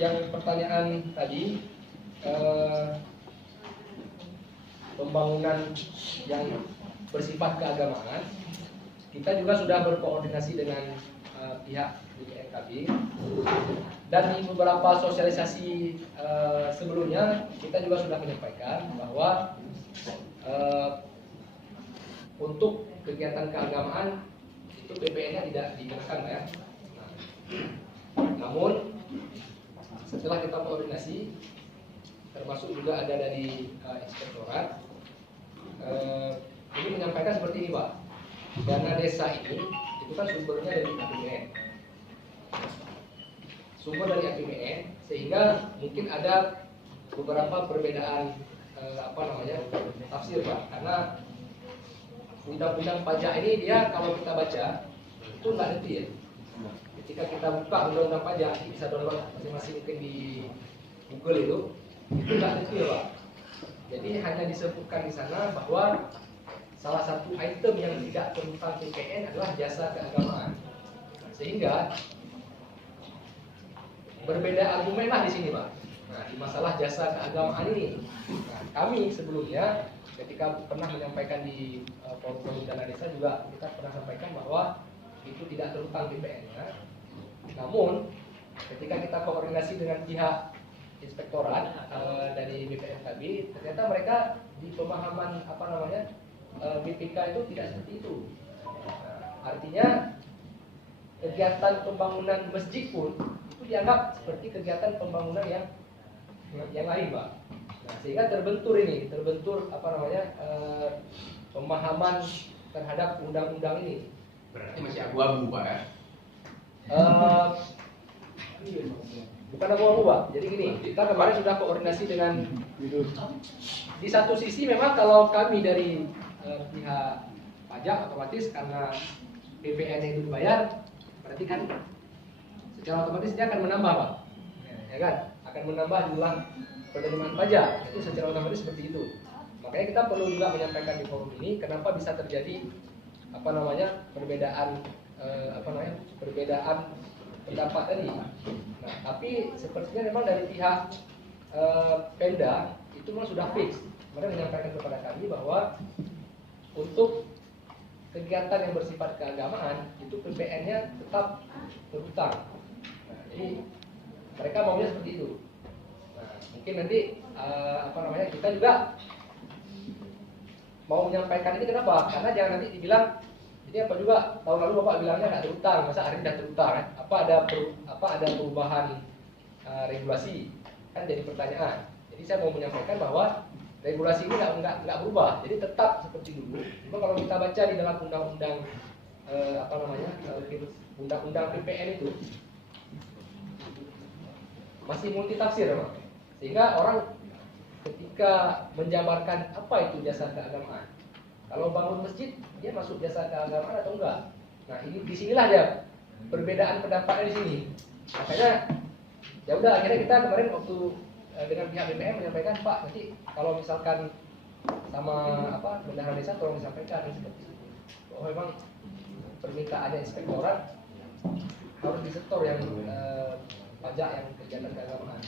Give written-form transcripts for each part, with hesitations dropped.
yang pertanyaan tadi, pembangunan yang bersifat keagamaan, kita juga sudah berkoordinasi dengan pihak BPNKB, dan di beberapa sosialisasi sebelumnya kita juga sudah menyampaikan bahwa untuk kegiatan keagamaan itu PPN-nya tidak dikenakan ya. Namun setelah kita koordinasi, termasuk juga ada dari inspektorat, ini menyampaikan seperti ini Pak, dana desa ini itu kan sumbernya dari APBN, sumber dari APBN, sehingga mungkin ada beberapa perbedaan tafsir Pak, karena undang-undang pajak ini dia kalau kita baca itu nggak detail. Ketika kita buka undang-undang pajak, bisa download masing-masing mungkin di Google itu nggak detail Pak. Jadi hanya disebutkan di sana bahwa salah satu item yang tidak tentang PPN adalah jasa keagamaan, sehingga berbeda argumen lah di sini Pak. Nah, di masalah jasa keagamaan ini, nah, kami sebelumnya ketika pernah menyampaikan di forum dana desa juga kita pernah sampaikan bahwa itu tidak terutang PPN-nya. Namun ketika kita koordinasi dengan pihak inspektorat dari BPNKB, ternyata mereka di pemahaman BPK itu tidak seperti itu. Nah, artinya kegiatan pembangunan masjid pun itu dianggap seperti kegiatan pembangunan yang lain, Pak. Nah, sehingga terbentur pemahaman terhadap undang-undang ini. Berarti masih abu-abu Pak ya? Bukan abu-abu Pak. Jadi gini, kita kemarin sudah koordinasi dengan, di satu sisi memang kalau kami dari pihak pajak otomatis karena PPN itu dibayar, berarti kan secara otomatis dia akan menambah Pak, ya kan? Akan menambah jumlah penerimaan pajak, itu secara otomatis seperti itu. Makanya kita perlu juga menyampaikan di forum ini kenapa bisa terjadi perbedaan pendapat tadi. Nah, tapi sepertinya memang dari pihak Pemda itu memang sudah fix. Mereka menyampaikan kepada kami bahwa untuk kegiatan yang bersifat keagamaan itu PPN-nya tetap berhutang. Nah, jadi mereka maunya seperti itu. Nah, mungkin nanti kita juga mau menyampaikan ini kenapa? Karena jangan nanti dibilang ini apa juga tahun lalu Bapak bilangnya nggak terutang, masa hari ini sudah terutang ya? Apa ada perubahan regulasi? Kan jadi pertanyaan. Jadi saya mau menyampaikan bahwa regulasi ini nggak berubah, jadi tetap seperti dulu. Cuma kalau kita baca di dalam undang-undang PPN itu masih multitafsir Pak. Sehingga orang ketika menjabarkan apa itu jasa keagamaan, kalau bangun masjid dia masuk jasa keagamaan atau enggak? Nah, ini disinilah dia perbedaan pendapatnya di sini. Makanya ya udah akhirnya kita kemarin waktu dengan pihak BPN menyampaikan, Pak, nanti kalau misalkan sama bendahara desa tolong disampaikan seperti itu. Bahwa memang permintaannya inspektorat harus disetor yang pajak yang kegiatan keagamaan.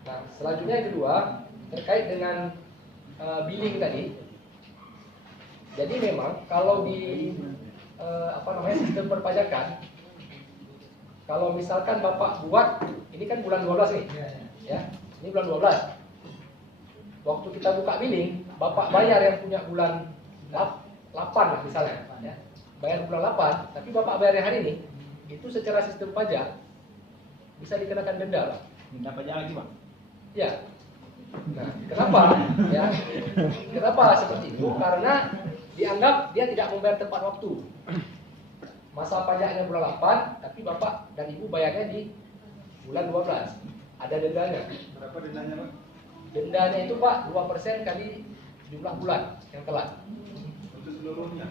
Nah, selanjutnya yang kedua terkait dengan billing tadi. Jadi memang kalau di sistem perpajakan, kalau misalkan Bapak buat, ini kan bulan 12 nih, ya, ini bulan 12. Waktu kita buka billing, Bapak bayar yang punya bulan 8 lah misalnya, ya, bayar bulan 8, tapi Bapak bayarnya hari ini, itu secara sistem pajak bisa dikenakan denda, Pak. Denda pajak lagi, Pak? Ya. Nah, kenapa? Ya, kenapa seperti itu? Karena dianggap dia tidak membayar tepat waktu. Masa pajaknya bulan 8, tapi Bapak dan Ibu bayarnya di bulan 12. Ada dendanya. Berapa dendanya, Pak? Dendanya itu Pak 2% kali jumlah bulan yang telat. Untuk seluruhnya?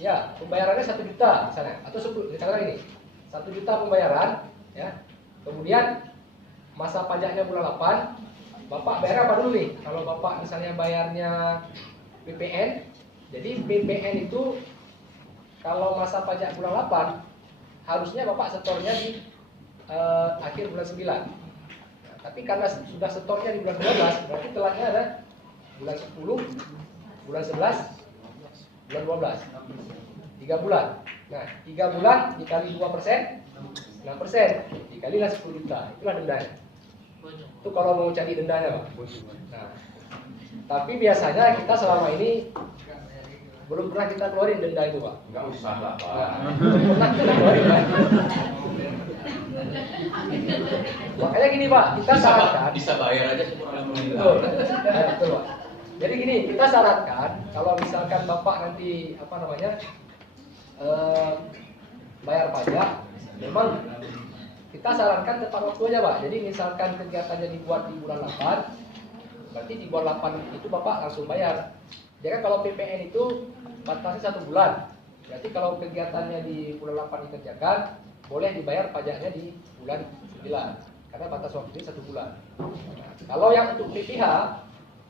Ya, pembayarannya 1 juta misalnya, atau 10, misalnya ini 1 juta pembayaran, ya. Kemudian masa pajaknya bulan 8, Bapak bayar apa dulu nih? Kalau Bapak misalnya bayarnya PPN, jadi PPN itu kalau masa pajak bulan 8 harusnya Bapak setornya di akhir bulan 9. Nah, tapi karena sudah setornya di bulan 12, berarti telatnya ada bulan 10, bulan 11, bulan 12. 3 bulan. Nah, 3 bulan dikali 2%, 6%. Dikalilah 10 juta. Itulah dendanya. Itu kalau mau cari dendanya, Pak. Nah, tapi biasanya kita selama ini belum pernah kita keluarin denda itu, Pak. Enggak usah lah, Pak. Nah, belum pernah kita keluarin, Pak. Makanya gini, Pak, kita sarankan. Bisa bayar aja syukur alhamdulillah. Betul, betul, Pak. Jadi gini, kita sarankan kalau misalkan Bapak nanti bayar pajak, memang kita sarankan tepat waktu aja, Pak. Jadi misalkan kegiatannya dibuat di bulan 8, berarti di bulan 8 itu Bapak langsung bayar. Jadi kan kalau PPN itu batasnya 1 bulan. Berarti kalau kegiatannya di bulan 8 dikerjakan, boleh dibayar pajaknya di bulan 9. Karena batas waktunya 1 bulan. Nah, kalau yang untuk PPH,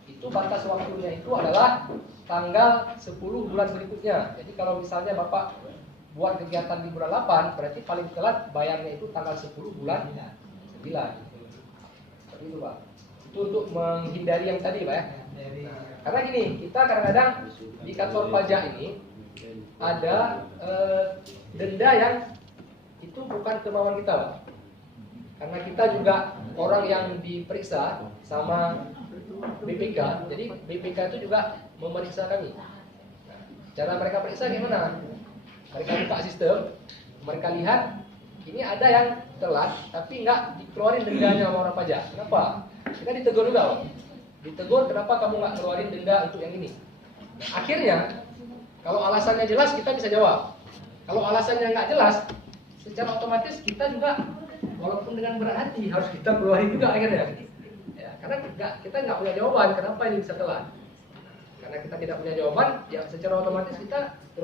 itu batas waktunya itu adalah tanggal 10 bulan berikutnya. Jadi kalau misalnya Bapak buat kegiatan di bulan 8, berarti paling telat bayarnya itu tanggal 10 bulan 9. Seperti itu, Pak. Itu untuk menghindari yang tadi, Pak ya. Nah, karena gini, kita kadang-kadang di kantor pajak ini ada denda yang itu bukan kemauan kita, Pak. Karena kita juga orang yang diperiksa sama BPK, jadi BPK itu juga memeriksa kami. Nah, cara mereka periksa gimana? Mereka buka sistem, mereka lihat ini ada yang telat tapi nggak dikeluarin dendanya sama orang pajak. Kenapa? Kita ditegur juga, Pak. Ditegur, kenapa kamu nggak keluarin denda untuk yang ini? Nah, akhirnya kalau alasannya jelas kita bisa jawab. Kalau alasannya nggak jelas, secara otomatis kita juga walaupun dengan berat hati harus kita keluarin juga akhirnya. Ya, karena kita nggak punya jawaban kenapa ini bisa telat. Karena kita tidak punya jawaban, ya secara otomatis kita